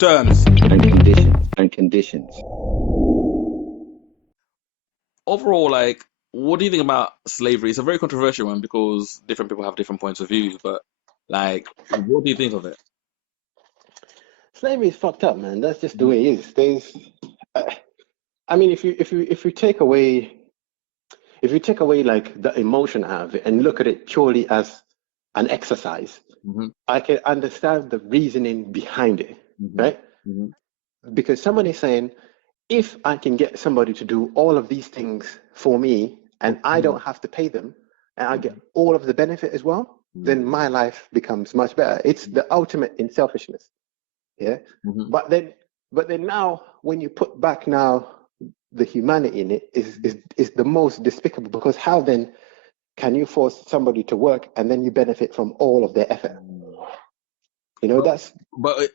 Termz. And conditions. Overall, like, what do you think about slavery? It's a very controversial one because different people have different points of view, but like, what do you think of it? Slavery is fucked up, man. That's just the Mhm. way it is. Uh, I mean, if you take away like the emotion out of it and look at it purely as an exercise, Mhm. I can understand the reasoning behind it, Mhm. right? Mhm. Because somebody's saying, if I can get somebody to do all of these things for me and I Mhm. don't have to pay them and I get Mhm. all of the benefit as well, Mhm. then my life becomes much better. It's the ultimate in selfishness. Yeah. Mhm. But then but then now when you put back now the humanity in it is the most despicable, because how then can you force somebody to work and then you benefit from all of their effort? Mhm. But That's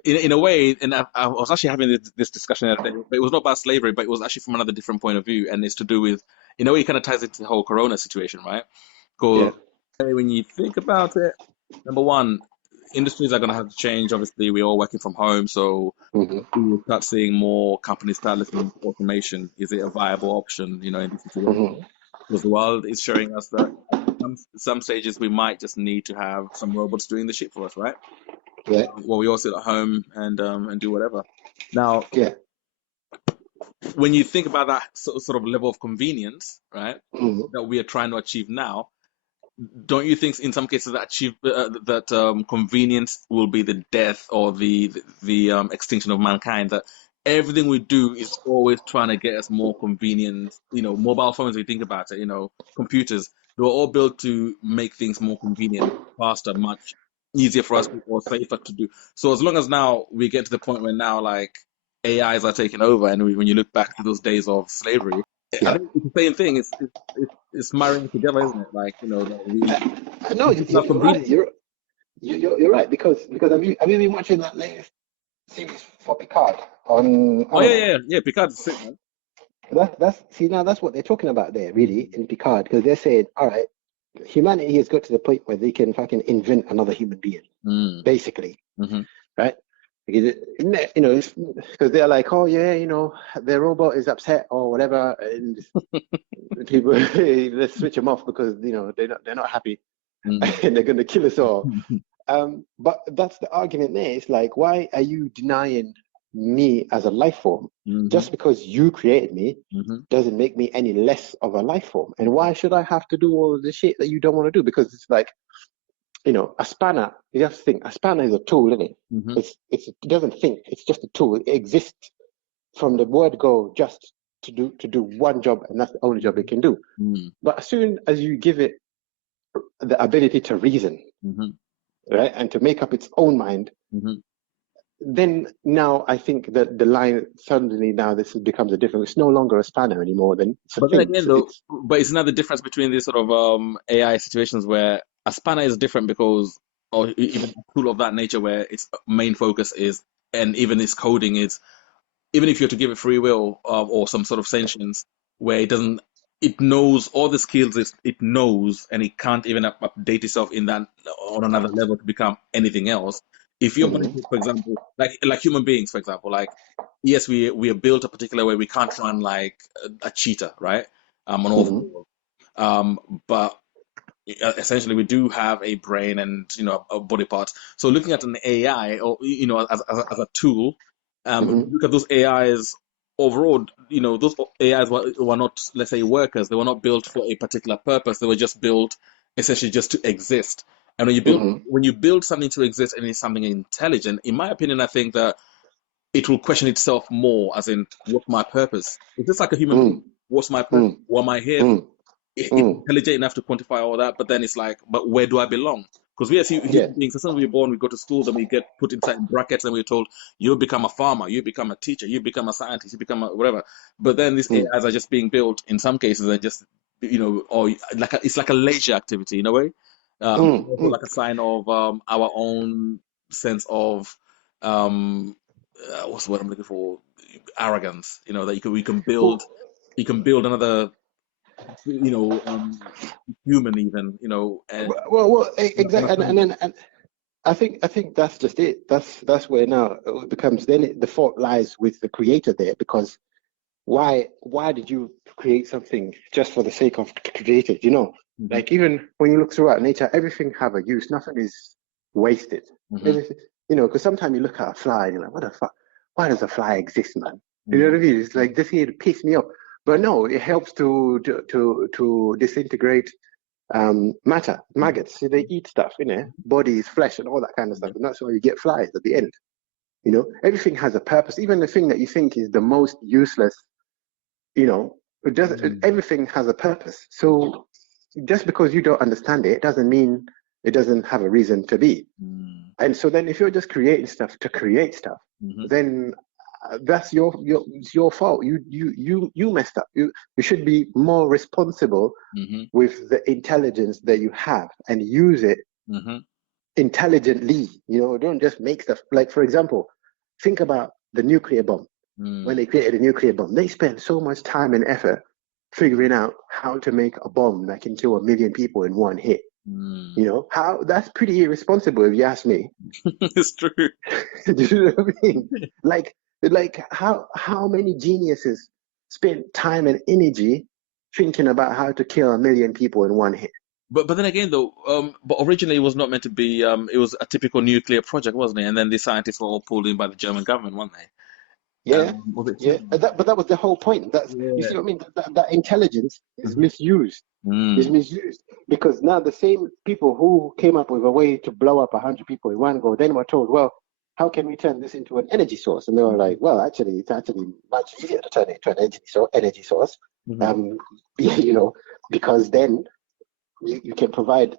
in a way, and I was actually having this discussion the other day, but it was not about slavery, but it was actually from another different point of view, and it's to do with, in a way, it kind of ties into the whole Corona situation, right? yeah. Because when you think about it, number one, industries are going to have to change. Obviously, we're all working from home, so Hmm. we will start seeing more companies start looking into automation. Is it a viable option, in this situation? Hmm. Because the world is showing us that at some stages we might just need to have some robots doing the shit for us, right? Yeah. While we all sit at home and do whatever. Now, Yeah. when you think about that sort of level of convenience, right, Hmm. that we are trying to achieve now, don't you think in some cases that convenience will be the death or the extinction of mankind? That everything we do is always trying to get us more convenient. Mobile phones. If you think about it, computers. They were all built to make things more convenient, faster, much easier for us, or safer to do. So as long as now we get to the point where now like AIs are taking over, and when you look back to those days of slavery, I Yeah. think it's the same thing. It's marrying together, isn't it? Like, that No, we just have you're right. convenience. You're right, because have you been watching that latest series for Picard on Oh yeah, Amazon? yeah, yeah. Picard's sick, man. That's see, now that's what they're talking about there, really, in Picard, because they're saying, all right, humanity has got to the point where they can fucking invent another human being, Mm, basically, mm-hmm. right? Because, because they're like, oh yeah, the robot is upset or whatever, and people let's switch them off because they're not happy Mm, and they're going to kill us all. But that's the argument there. It's like, why are you denying me as a life form? mm-hmm. Just because you created me Mm-hmm. doesn't make me any less of a life form. And why should I have to do all of the shit that you don't want to do? Because it's like, a spanner, you have to think, a spanner is a tool, isn't it? Mm-hmm. It doesn't think, it's just a tool. It exists from the word go just to do one job, and that's the only job it can do. Mm, But as soon as you give it the ability to reason, mm-hmm. right, and to make up its own mind, Mm-hmm. then now I think that the line suddenly now this becomes a different. It's no longer a spanner anymore. Then it's a But then thing. again, though, but it's another difference between these sort of AI situations where a spanner is different because, or even a tool of that nature where its main focus is, and even its coding is, even if you're to give it free will or some sort of sentience where it doesn't, it knows all the skills it knows, and it can't even update itself in that on another level to become anything else. If your mind, Mhm, for example, like human beings, for example, like yes, we are built a particular way. We can't run like a cheetah, right? On all mhm, fours. But essentially we do have a brain and a body parts. So looking at an AI or as a tool, if mhm, you look at those AIs overall, those AIs were not, let's say, workers. They were not built for a particular purpose. They were just built essentially just to exist. And mhm, when you build something to exist and it's something intelligent, in my opinion, I think that it will question itself more, as in, what's my purpose? Is this like a human being? mm, What's my purpose? mm, What am I here for? mm, It's mm. intelligent enough to quantify all that, but then it's like, but where do I belong? Because we as Yeah. human beings, as soon as we're born, we go to school, then we get put inside brackets, and we're told, you become a farmer, you become a teacher, you become a scientist, you become a whatever. But then these Mm, AIs are just being built, in some cases, are just, or it's like a leisure activity in a way. mm, Also mm. like a sign of our own sense of, um, what's the word I'm looking for? Arrogance. That Well, you can build another you know, um, human even, and well, exactly, and understand. then I think that's just it. That's where now it becomes, the fault lies with the creator there, because why did you create something just for the sake of creating? You know, Mm-hmm. like even when you look throughout nature, everything have a use. Nothing is wasted. Mm-hmm. Everything, you know, because sometimes you look at a fly and you're like, what the fuck? Why does a fly exist, man? You know Mm-hmm. what I mean? It's like this here to piss me off. But no, it helps to disintegrate matter, maggots. So they eat stuff, you know, bodies, flesh, and all that kind of stuff. And that's why you get flies at the end. You know, everything has a purpose. Even the thing that you think is the most useless, you know, Mm-hmm. everything has a purpose. So just because you don't understand it, it doesn't mean it doesn't have a reason to be. And so then if you're just creating stuff to create stuff, Mm-hmm. then that's it's your fault. You messed up. You should be more responsible Mm-hmm. with the intelligence that you have and use it Mm-hmm. intelligently. You know, don't just make stuff. Like, for example, think about the nuclear bomb. When they created a nuclear bomb, they spent so much time and effort figuring out how to make a bomb that can kill 1 million people in one hit. Mm. You know, how that's pretty irresponsible if you ask me. It's true. Do you know what I mean? Like how many geniuses spent time and energy thinking about how to kill 1 million people in one hit? But then again though, but originally it was not meant to be. It was a typical nuclear project, wasn't it? And then the scientists were all pulled in by the German government, weren't they? Yeah, Was it yeah. two? But that was the whole point. That's, you Yeah. see what I mean? That intelligence is Mhm. misused. Is Mm. misused because now the same people who came up with a way to blow up 100 people in one go then were told, well, how can we turn this into an energy source? And they were like, well, actually, it's actually much easier to turn it into an energy source. Mhm. Um, you know, because then you can provide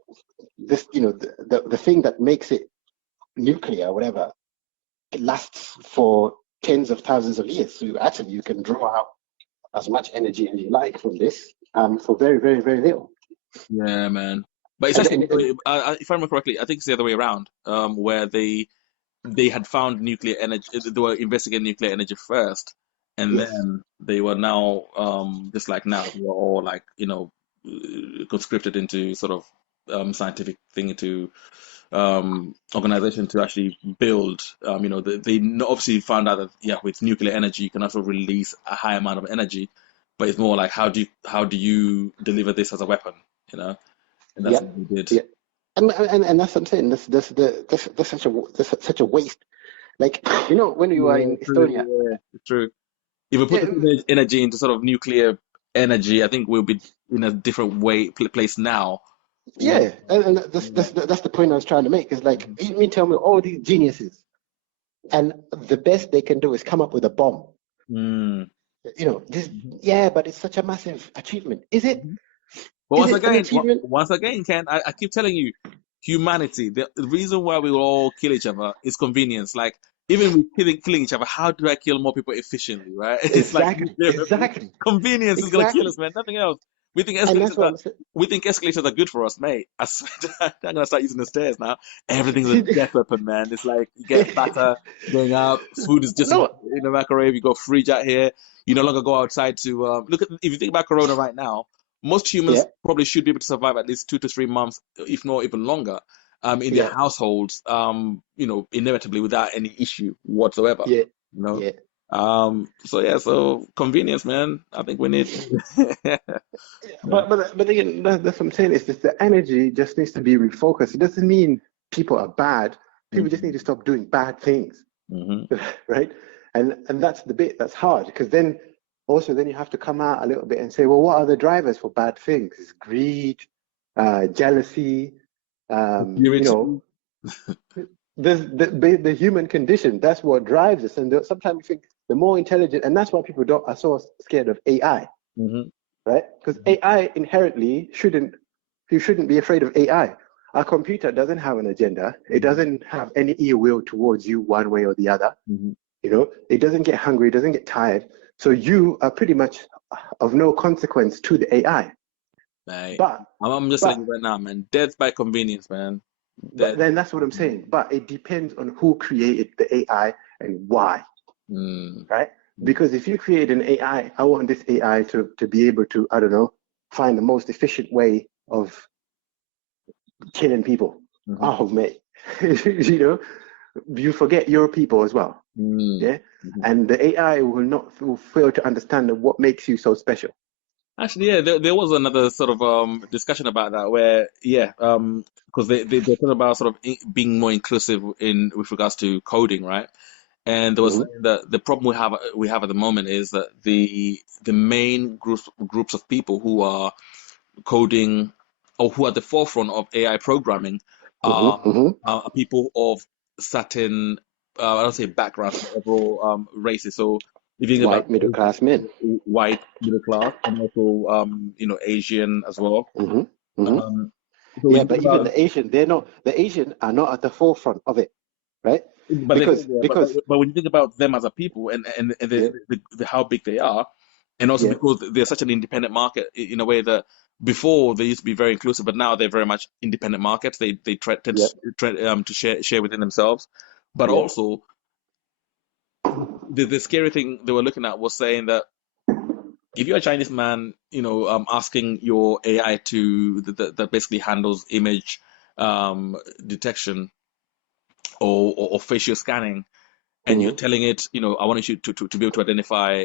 this, you know, the thing that makes it nuclear, or whatever, it lasts for tens of thousands of years. So actually, you can draw out as much energy as you like from this for very, very, very little. Yeah, man. But it's And, actually, and, and if I remember correctly, I think it's the other way around. Where they had found nuclear energy, they were investigating nuclear energy first, and yes, then they were now, just like now, they were all like, conscripted into sort of scientific thing to organization to actually build. They obviously found out that yeah, with nuclear energy you can also release a high amount of energy, but it's more like how do you deliver this as a weapon, you know? And that's yeah, what we did. yeah. And that's what I'm saying. That's such a waste. Like, you know, when you are Yeah, in true. Estonia, Yeah, true. If we put yeah, this energy into sort of nuclear energy, I think we'll be in a different place now. yeah, and that's the point I was trying to make. Is like, you mean tell me all these geniuses, and the best they can do is come up with a bomb. Mm. You know, this, yeah, but it's such a massive achievement. Is it? But Is once it an again, achievement? once again, Ken, I keep telling you, humanity. The reason why we will all kill each other is convenience. Like even with killing each other, how do I kill more people efficiently, right? It's like Exactly, exactly, convenience is gonna kill us, exactly. man. Nothing else. We think And that's escalators what are I'm saying. we think escalators are good for us, mate. I swear to God, I'm gonna start using the stairs now. Everything's a death weapon, man. It's like you get fatter going up. Food is just No, in the microwave. You got fridge out here. You no longer go outside to look at. If you think about Corona right now, most yeah, humans probably should be able to survive at least 2 to 3 months, if not even longer, in their yeah, households, inevitably without any issue whatsoever. yeah, You know. yeah. So yeah, so convenience, man. I think we need. Yeah. But again, that's what I'm saying. It's just the energy just needs to be refocused. It doesn't mean people are bad. People just need to Hmm. stop doing bad things, Hmm. right? And that's the bit that's hard because then also then you have to come out a little bit and say, well, what are the drivers for bad things? It's greed, jealousy, you know, Purity. the human condition. That's what drives us. And sometimes we think the more intelligent, and that's why people don't are so scared of AI, Hmm. right? Because AI inherently you shouldn't be afraid of AI. Our computer doesn't have an agenda. It doesn't have any ill will towards you one way or the other. Hmm. You know, it doesn't get hungry, it doesn't get tired. So you are pretty much of no consequence to the AI. Like, But I'm just telling but you right now, man. Death by convenience, man. but Death. then that's what I'm saying. But it depends on who created the AI and why, Mm. right? Because if you create an AI, I want this AI to be able to, I don't know, find the most efficient way of killing people. Hmm. Oh, mate. you know, you forget your people as well. Mm. Yeah. And the AI will fail to understand what makes you so special. Actually, yeah, there was another sort of discussion about that where, yeah, because they're talking about sort of being more inclusive in with regards to coding, right? And they were Hmm. saying that the problem we have at the moment is that the main groups of people who are coding or who are at the forefront of AI programming Hmm. Hmm. are people of certain I don't say backgrounds, but overall races. So if you think about White middle class men. white middle class and also Asian as well. Hmm. Hmm. Um, so when Yeah, you think but even about the Asian are not at the forefront of it, right? but they Because yeah, because but when you think about them as a people and yeah, how big they are, and also yeah, because they're such an independent market in a way that before they used to be very inclusive, but now they're very much independent markets. They tend yeah, to share within themselves, but yeah. also the scary thing they were looking at was saying that if you're a Chinese man, asking your AI that basically handles image detection or facial scanning and you're Hmm. telling it, I want you to be able to identify,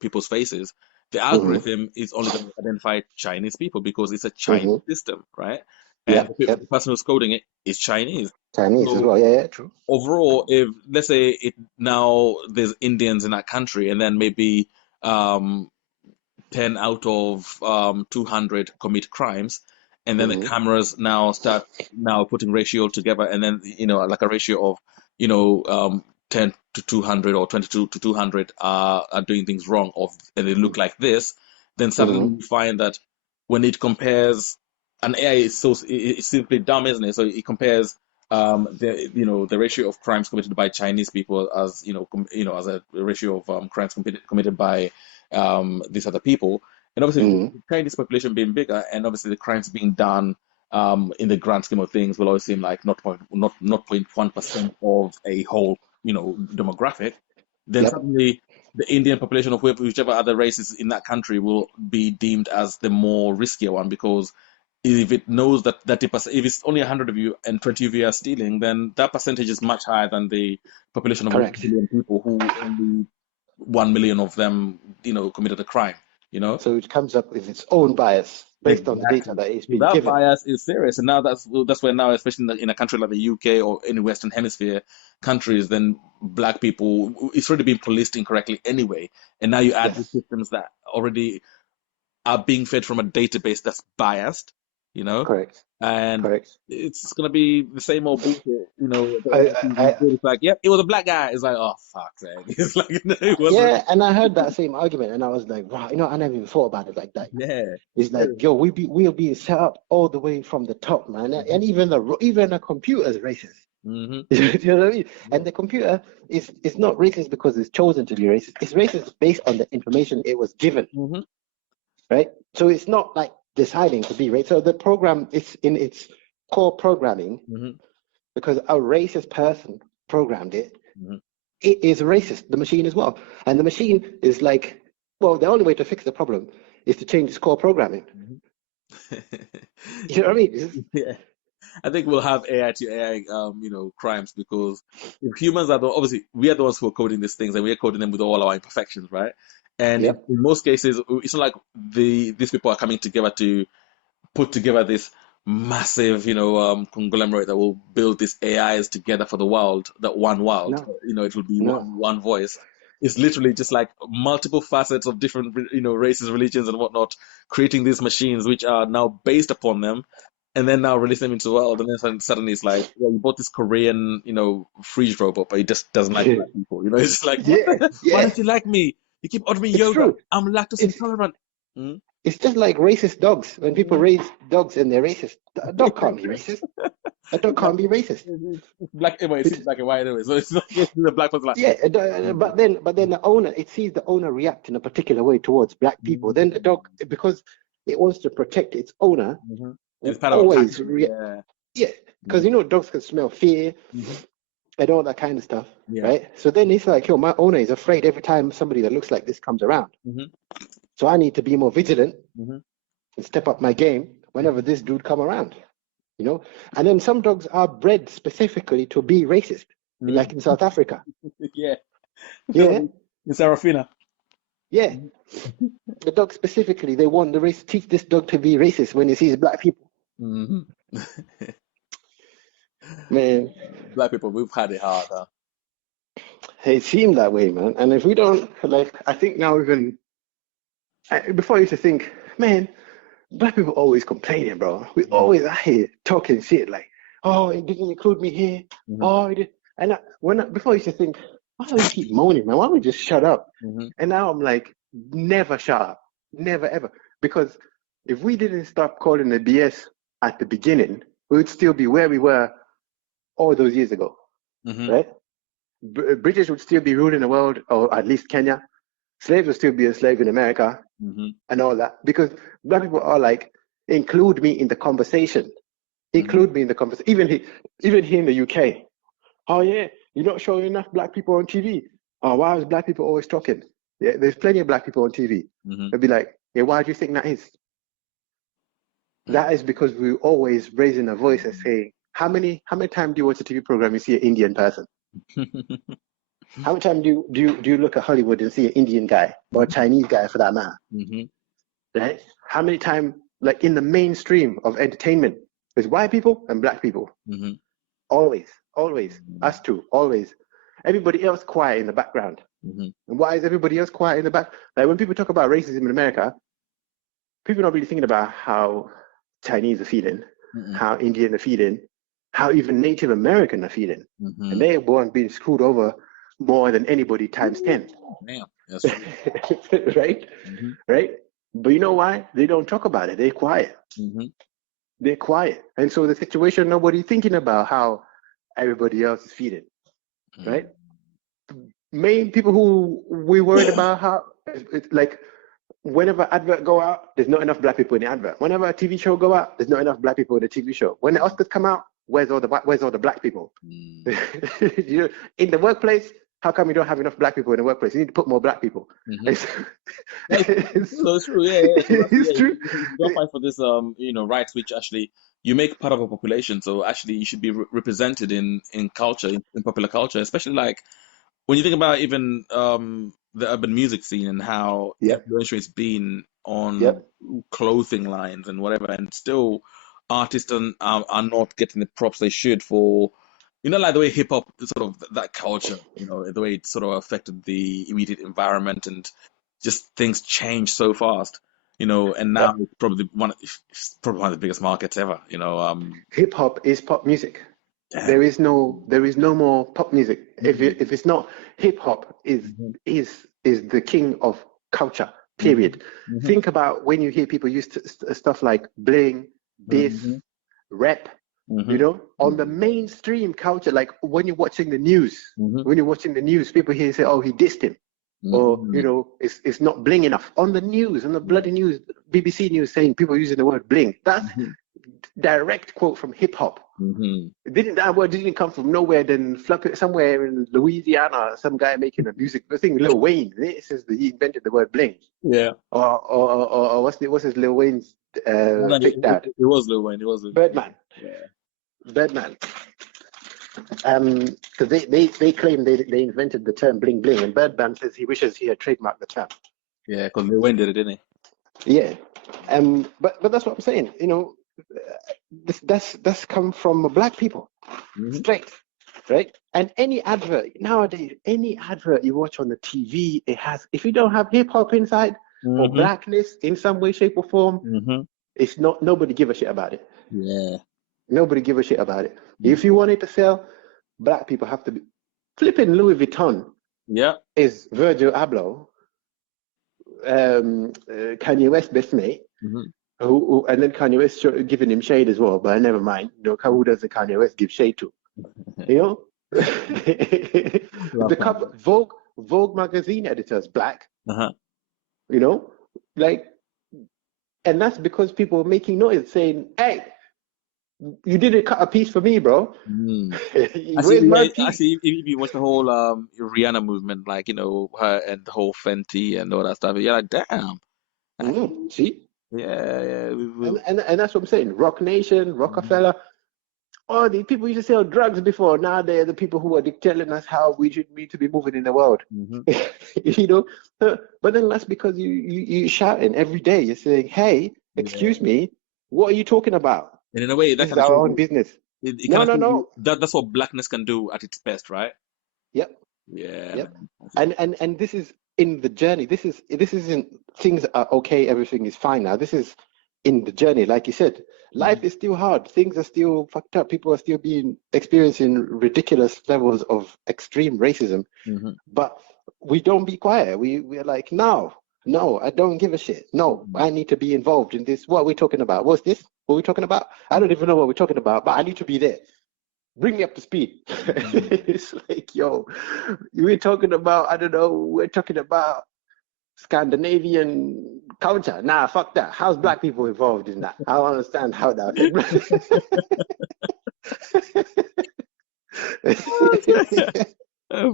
people's faces. The Hmm. algorithm is only going to identify Chinese people because it's a Chinese Hmm. system, right? And Yep, the yep. person who's coding it is Chinese. Chinese as So well. Yeah, yeah, true. overall, if let's say it now there's Indians in that country, and then maybe um, 10 out of 200 commit crimes, and then the Hmm. cameras now start now putting ratio together, and then like a ratio of 10 to 200 or 22 to 200 are doing things wrong, and they look like this, then suddenly Hmm. you find that when it compares, an AI is it's simply dumb, isn't it? So it compares the ratio of crimes committed by Chinese people as as a ratio of crimes committed by these other people. And obviously, Hmm. the Chinese population being bigger, and obviously the crimes being done in the grand scheme of things will always seem like not 0.1% of a whole demographic. Then Yep. suddenly the Indian population of whichever other races in that country will be deemed as the more riskier one because if it knows that 30%, if it's only 100 of you and 20 of you are stealing, then that percentage is much higher than the population of 1 Correct. billion people who only 1 million of them, committed a crime, you know? So it comes up with its own bias based on the data Exactly. that it's So been that given. bias is serious, and now that's where now, especially in a country like the UK or any Western Hemisphere countries, then black people it's already been policed incorrectly anyway, and now you add these Yes. systems that already are being fed from a database that's biased, you know, Correct. and Correct. it's gonna be the same old bullshit, The I, AI I, sees I it's like, yep, it was a black guy. It's like, oh fuck's sake, it's like no, it wasn't. yeah, and I heard that same argument, and I was like, wow, I never even thought about it like that. Yeah, It's like, yo, we are being set up all the way from the top, man, and even the computer is racist. mm-hmm. You know what I mean? Yeah. And the computer is not racist because it's chosen to be racist. It's racist based on the information it was given, Mm-hmm. right? So it's not like deciding to be racist. So the program is in its core programming Mm-hmm. because a racist person programmed it. Mm-hmm. It is racist, the machine as well. And the machine is like, well, the only way to fix the problem is to change its core programming. You know what I mean? Yeah, I think we'll have AI to AI, crimes because if humans are obviously we are the ones who are coding these things and we are coding them with all our imperfections, right? And in, Yep. in most cases, it's not like these people are coming together to put together this massive, conglomerate that will build these AIs together for the world, that one world. No, It will be no. one voice. It's literally just like multiple facets of different, races, religions, and whatnot, creating these machines which are now based upon them, and then now release them into the world. And then suddenly it's like, yeah, you bought this Korean, freeze robot, but it just doesn't like black people. It's just like, what Yeah, the? Why yeah. don't you like me? You keep ordering It's yogurt. true. I'm lactose It's intolerant. Mm? it's just like racist dogs. When people raise dogs and they're racist, a dog can't be racist. A dog can't be racist. It's black. Well, it's It's, in black and white anyway, so it's not it's the black person like. yeah, but then the owner, it sees the owner react in a particular way towards black people. Then the dog, because it wants to protect its owner, Mm-hmm. And will it's part of a always pattern. react. Yeah. Yeah, because Mm-hmm. dogs can smell fear Mm-hmm. and all that kind of stuff, Yeah. right? So then it's like, yo, my owner is afraid every time somebody that looks like this comes around. Mm-hmm. So I need to be more vigilant Mm-hmm. and step up my game whenever this dude come around. you know. And then some dogs are bred specifically to be racist, like in South Africa. Yeah. Yeah, In Serafina. yeah. The dog specifically, they want the race teach this dog to be racist when he sees black people. Hmm. Man, Black people, we've had it hard, huh? it seemed that way, man. And if we don't, like, I think now even before I used to think, man, black people always complaining, bro. We always out here talking shit like, oh, it didn't include me here. Hmm. Oh, it did. And before I used to think, why do we keep moaning, man? Why don't we just shut up? Hmm. And now I'm like, never shut up, never ever. Because if we didn't stop calling the BS at the beginning, we would still be where we were all those years ago, Hmm. right? British would still be ruling the world, or at least Kenya. Slaves would still be enslaved in America Hmm. and all that. Because black people are like, include me in the conversation. Hmm. Include me in the conversation. Even here in the UK. Oh yeah, you're not showing enough black people on TV. Oh, why is black people always talking? Yeah, there's plenty of black people on TV. Hmm. They'll be like, yeah, why do you think that is? That is because we're always raising a voice and saying, how many times do you watch a TV program and see an Indian person? How many times do you look at Hollywood and see an Indian guy or a Chinese guy for that matter? Hmm. Right? How many times, like in the mainstream of entertainment, there's white people and black people. Hmm. Always. Us two, always. Everybody else quiet in the background. Hmm. And why is everybody else quiet in the back? Like when people talk about racism in America, people are not really thinking about how Chinese are feeling, Hmm. how Indian are feeling, how even Native American are feeling. And Hmm. they are being screwed over more than anybody times 10. Damn, that's true. Right? Hmm. Right? But you know why? They don't talk about it. They're quiet. Hmm. They're quiet. And so the situation, nobody's thinking about how everybody else is feeling. Right? Main people who we worried about how, like, whenever advert go out, there's not enough black people in the advert. Whenever a TV show go out, there's not enough black people in the TV show. When the Oscars come out, where's all the black people? You know, in the workplace, how come you don't have enough black people in the workplace? You need to put more black people. Hmm. It's, So true, yeah, yeah. So actually, it's yeah, true. if you don't fight for this, rights, which actually you make part of a population, so actually you should be represented in culture, in popular culture, especially like when you think about even the urban music scene and how Yep, influential it's been on yep. clothing lines and whatever, and still artists are not getting the props they should for, like the way hip hop sort of that culture, the way it sort of affected the immediate environment and just things change so fast, and now it's probably one of the biggest markets ever, Hip hop is pop music. yeah. There is no more pop music. If Hmm. if it's not, hip hop Hmm. is the king of culture. Hmm. Period. Hmm. Think about when you hear people use stuff like bling, bass, Hmm. rap. Hmm. On the mainstream culture, like when you're watching the news, Hmm. people here say, "Oh, he dissed him," or Hmm. it's not bling enough on the news, on the bloody news, BBC news saying people using the word bling. That's Hmm. direct quote from hip hop. Hmm. That word didn't come from nowhere. Then flop it somewhere in Louisiana. Some guy making a music. I think Lil Wayne. It says that he invented the word bling. Yeah. Or what's his Lil Wayne's No, big dad? it was Lil Wayne. It was Lil Wayne. Birdman. Yeah. Birdman. Because they claim they invented the term bling bling, and Birdman says he wishes he had trademarked the term. Yeah, because Lil Wayne did it, didn't Yeah. But that's what I'm saying. That's come from black people, he? Hmm. straight, right? And any advert nowadays, any advert you watch on the TV, it has, if you don't have hip hop inside or Hmm. blackness in some way, shape, or form, Hmm. it's not. Nobody give a shit about it. Yeah. Nobody give a shit about it. Mhm. If you want it to sell, black people have to be flipping. Louis Vuitton Yeah. is Virgil Abloh, Kanye West best mate. Hmm. And then Kanye West giving him shade as well, but never mind. Who doesn't Kanye West give shade to? You know, Love the that. cover Vogue magazine editors black. Uh-huh. You know, like, and that's because people are making noise saying, "Hey, you didn't cut a piece for me, bro. Mm. Where's Actually, my yeah, piece?" actually, if you watch the whole Rihanna movement, like her and the whole Fenty and all that stuff, you're like, damn. See, Yeah, yeah. and that's what I'm saying. Rock Nation, Mhm. Rockefeller. oh, the people used to sell drugs before. Now they're the people who are telling us how we should need to be moving in the world. You know, but then that's because you shouting every day. You're saying, "Hey, excuse me, what are you talking about? And in a way, that This is kind of our shows own business." it No, kind of no, shows no. that's what blackness can do at its best, right? Yep, Yeah, yep. man. And this is in the journey. This isn't things are okay. Everything is fine now. This is in the journey, like you said. Life is still hard. Things are still fucked up. People are still experiencing ridiculous levels of extreme racism. But we don't be quiet. We're like, no, I don't give a shit. No, I need to be involved in this. What are we talking about? What's this? What are we talking about? I don't even know what we're talking about, but I need to be there. Bring me up to speed. It's like, yo, we're talking about, I don't know, we're talking about Scandinavian culture. Nah, fuck that. How's black people involved in that? I don't understand how that. Oh,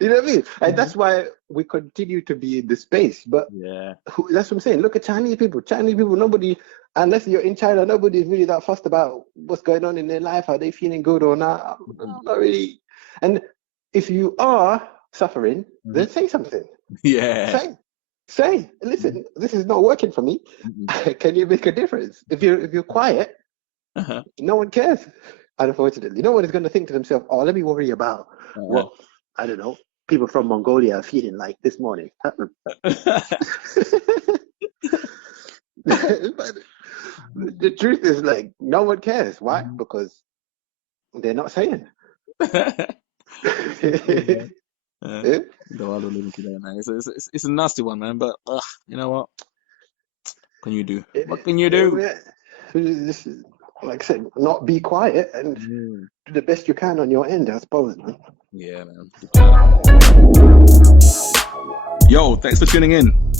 You know what I mean? And that's why we continue to be in this space. But yeah, that's what I'm saying. Look at Chinese people. Chinese people, nobody, unless you're in China, nobody's really that fussed about what's going on in their life. Are they feeling good or not? Not really. And if you are suffering, then say something. yeah. Say, listen, this is not working for me. Can you make a difference? If you're quiet, no one cares. Unfortunately, no one is going to think to themselves, "Oh, let me worry about what, I don't know, people from Mongolia are feeling like this morning." But the truth is, like, no one cares. Why? Because they're not saying. It's a nasty one, man. But you know what? Can you do? What can you do? This is, like I said, not be quiet and do the best you can on your end, I suppose, man. Yeah, man. Yo, thanks for tuning in.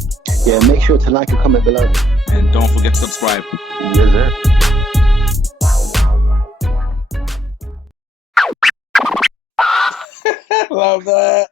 Yeah, make sure to like and comment below. And don't forget to subscribe. Yes, sir. Love that.